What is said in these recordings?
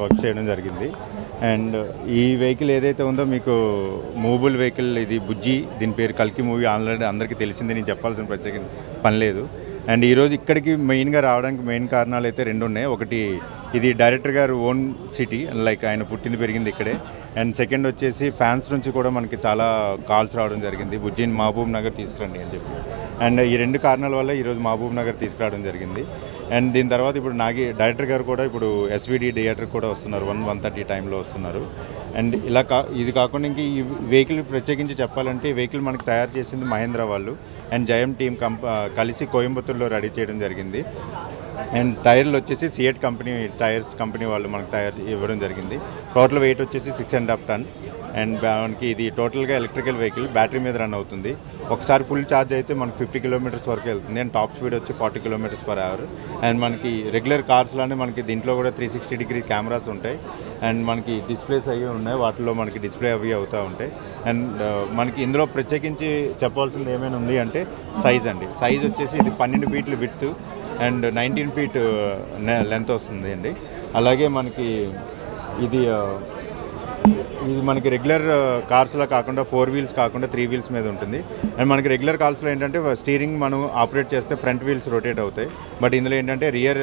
Work చేయడం జరిగింది. And ఈ వెహికల్ ఏదైతే ఉందో మీకు మూవబుల్ వెహికల్, ఇది బుజ్జి, దీని పేరు కల్కి మూవీ ఆల్రెడీ అందరికీ తెలిసింది, నేను చెప్పాల్సిన ప్రత్యేక పని లేదు. అండ్ ఈరోజు ఇక్కడికి మెయిన్గా రావడానికి మెయిన్ కారణాలు అయితే రెండు ఉన్నాయి. ఒకటి, ఇది డైరెక్టర్ గారు ఓన్ సిటీ, లైక్ ఆయన పుట్టింది పెరిగింది ఇక్కడే. అండ్ సెకండ్ వచ్చేసి ఫ్యాన్స్ నుంచి కూడా మనకి చాలా కాల్స్ రావడం జరిగింది, బుజ్జిని మహబూబ్ నగర్ తీసుకురండి అని చెప్పి. అండ్ ఈ రెండు కారణాల వల్ల ఈరోజు మహబూబ్ నగర్ తీసుకురావడం జరిగింది. అండ్ దీని తర్వాత ఇప్పుడు డైరెక్టర్ గారు కూడా ఇప్పుడు ఎస్విడి థియేటర్ కూడా వస్తున్నారు, 1:30 టైంలో వస్తున్నారు. అండ్ ఇది కాకుండా ఇంక ఈ వెహికల్ ప్రత్యేకించి చెప్పాలంటే, ఈ వెహికల్ మనకు తయారు చేసింది మహేంద్ర వాళ్ళు అండ్ జయం టీమ్ కలిసి కోయంబత్తూరులో రెడీ చేయడం జరిగింది. అండ్ టైర్లు వచ్చేసి సిఎట్ కంపెనీ టైర్స్ కంపెనీ వాళ్ళు మనకు ఇవ్వడం జరిగింది. టోటల్ వెయిట్ వచ్చేసి 6.5 టన్. అండ్ మనకి ఇది టోటల్గా ఎలక్ట్రికల్ వెహికల్, బ్యాటరీ మీద రన్ అవుతుంది. ఒకసారి ఫుల్ ఛార్జ్ అయితే మనకు 50 కిలోమీటర్స్ వరకు వెళ్తుంది. అండ్ టాప్ స్పీడ్ వచ్చి 40 km/h. అండ్ మనకి రెగ్యులర్ కార్స్లోనే మనకి దీంట్లో కూడా 360 కెమెరాస్ ఉంటాయి. అండ్ మనకి డిస్ప్లేస్ అవి ఉన్నాయి, వాటిలో మనకి డిస్ప్లే అవి అవుతూ ఉంటాయి. అండ్ మనకి ఇందులో ప్రత్యేకించి చెప్పాల్సింది ఏమైనా ఉంది అంటే సైజ్ అండి. సైజ్ వచ్చేసి ఇది 12 ఫీట్లు విడ్త్ అండ్ 19 ఫీట్ లెంత్ వస్తుంది అండి. అలాగే మనకి ఇది మనకి రెగ్యులర్ కార్స్లో కాకుండా 4 వీల్స్ కాకుండా 3 వీల్స్ మీద ఉంటుంది. అండ్ మనకి రెగ్యులర్ కార్స్లో ఏంటంటే స్టీరింగ్ మనం ఆపరేట్ చేస్తే ఫ్రంట్ వీల్స్ రొటేట్ అవుతాయి. బట్ ఇందులో ఏంటంటే రియర్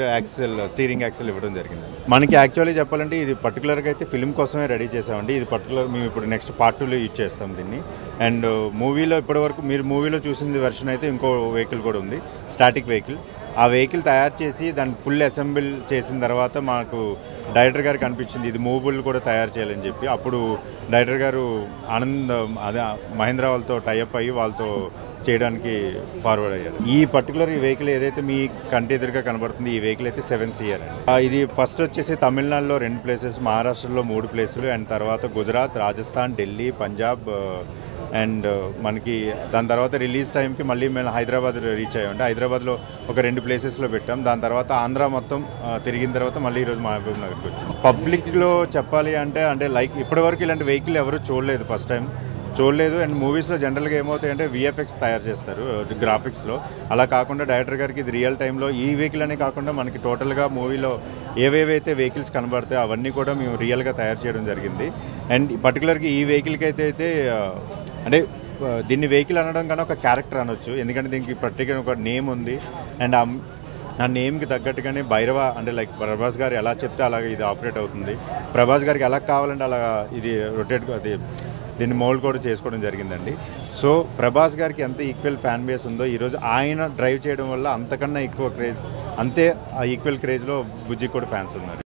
స్టీరింగ్ యాక్సిల్ ఇవ్వడం జరిగింది. మనకి యాక్చువల్లీ చెప్పాలంటే ఇది పర్టికులర్గా అయితే ఫిల్మ్ కోసమే రెడీ చేసామండి. ఇది పర్టికులర్ మేము ఇప్పుడు నెక్స్ట్ పార్ట్ 2లో యూజ్ చేస్తాం దీన్ని. అండ్ మూవీలో ఇప్పటివరకు మీరు మూవీలో చూసిన వెర్షన్ అయితే ఇంకో వెహికల్ కూడా ఉంది, స్టాటిక్ వెహికల్. ఆ వెహికల్ తయారు చేసి దాన్ని ఫుల్ అసెంబుల్ చేసిన తర్వాత మాకు డైరెక్టర్ గారికి అనిపించింది ఇది మూవబుల్ కూడా తయారు చేయాలని చెప్పి. అప్పుడు డైరెక్టర్ గారు మహేంద్ర వాళ్ళతో టైఅప్ అయ్యి వాళ్ళతో చేయడానికి ఫార్వర్డ్ అయ్యారు. ఈ వెహికల్ ఏదైతే మీ కంటి ఎదురుగా కనబడుతుంది, ఈ వెహికల్ అయితే 7 సీటర్. ఇది ఫస్ట్ వచ్చేసి తమిళనాడులో 2 ప్లేసెస్, మహారాష్ట్రలో 3 ప్లేసులు, అండ్ తర్వాత గుజరాత్, రాజస్థాన్, ఢిల్లీ, పంజాబ్. అండ్ మనకి దాని తర్వాత రిలీజ్ టైంకి మళ్ళీ మేము హైదరాబాద్ రీచ్ అయ్యామంటే హైదరాబాద్లో ఒక 2 ప్లేసెస్లో పెట్టాం. దాని తర్వాత ఆంధ్ర మొత్తం తిరిగిన తర్వాత మళ్ళీ ఈరోజు మహబూబ్ నగర్కి వచ్చాం. పబ్లిక్లో చెప్పాలి అంటే లైక్ ఇప్పటివరకు ఇలాంటి వెహికల్ ఎవరు చూడలేదు, ఫస్ట్ టైం చూడలేదు. అండ్ మూవీస్లో జనరల్గా ఏమవుతాయంటే విఎఫ్ఎక్స్ తయారు చేస్తారు గ్రాఫిక్స్లో, అలా కాకుండా డైరెక్టర్ గారికి ఇది రియల్ టైంలో ఈ వెహికల్ అనే కాకుండా మనకి టోటల్గా మూవీలో ఏవేవైతే వెహికల్స్ కనబడతాయో అవన్నీ కూడా మేము రియల్గా తయారు చేయడం జరిగింది. అండ్ పర్టికులర్గా ఈ వెహికల్కి అయితే అంటే దీన్ని వెహికల్ అనడం కన్నా ఒక క్యారెక్టర్ అనొచ్చు, ఎందుకంటే దీనికి ప్రత్యేకంగా ఒక నేమ్ ఉంది. అండ్ ఆ నేమ్కి తగ్గట్టుగానే భైరవ అంటే లైక్ ప్రభాస్ గారు ఎలా చెప్తే అలాగే ఇది ఆపరేట్ అవుతుంది. ప్రభాస్ గారికి ఎలా కావాలంటే అలా ఇది దీన్ని మోల్డ్ కూడా చేసుకోవడం జరిగిందండి. సో ప్రభాస్ గారికి ఎంత ఈక్వల్ ఫ్యాన్ బేస్ ఉందో ఈరోజు ఆయన డ్రైవ్ చేయడం వల్ల అంతకన్నా ఎక్కువ క్రేజ్, అంతే ఆ ఈక్వల్ క్రేజ్లో బుజ్జికి కూడా ఫ్యాన్స్ ఉన్నారు.